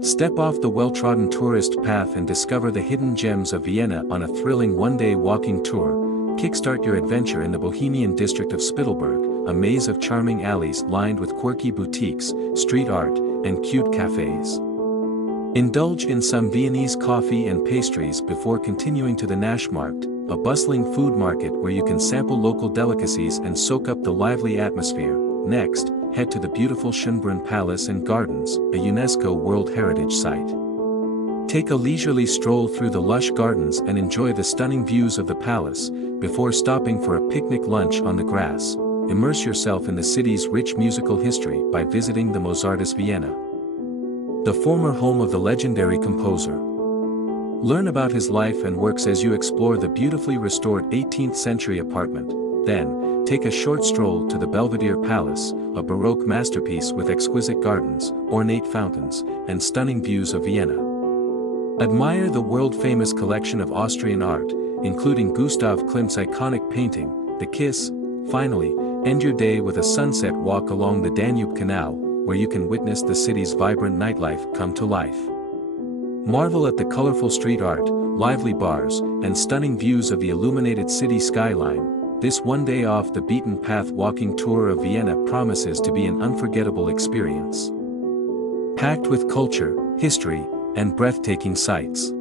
Step off the well-trodden tourist path and discover the hidden gems of Vienna on a thrilling one-day walking tour. Kickstart your adventure in the Bohemian district of Spittelberg, a maze of charming alleys lined with quirky boutiques, street art, and cute cafes. Indulge in some Viennese coffee and pastries before continuing to the Naschmarkt, a bustling food market where you can sample local delicacies and soak up the lively atmosphere. Next, head to the beautiful Schönbrunn Palace and Gardens, a UNESCO World Heritage Site. Take a leisurely stroll through the lush gardens and enjoy the stunning views of the palace, before stopping for a picnic lunch on the grass. Immerse yourself in the city's rich musical history by visiting the Mozarteum Vienna, the former home of the legendary composer. Learn about his life and works as you explore the beautifully restored 18th century apartment. Then, take a short stroll to the Belvedere Palace, a Baroque masterpiece with exquisite gardens, ornate fountains, and stunning views of Vienna. Admire the world-famous collection of Austrian art, including Gustav Klimt's iconic painting, The Kiss. Finally, end your day with a sunset walk along the Danube Canal, where you can witness the city's vibrant nightlife come to life. Marvel at the colorful street art, lively bars, and stunning views of the illuminated city skyline. This one-day off-the-beaten-path walking tour of Vienna promises to be an unforgettable experience, packed with culture, history, and breathtaking sights.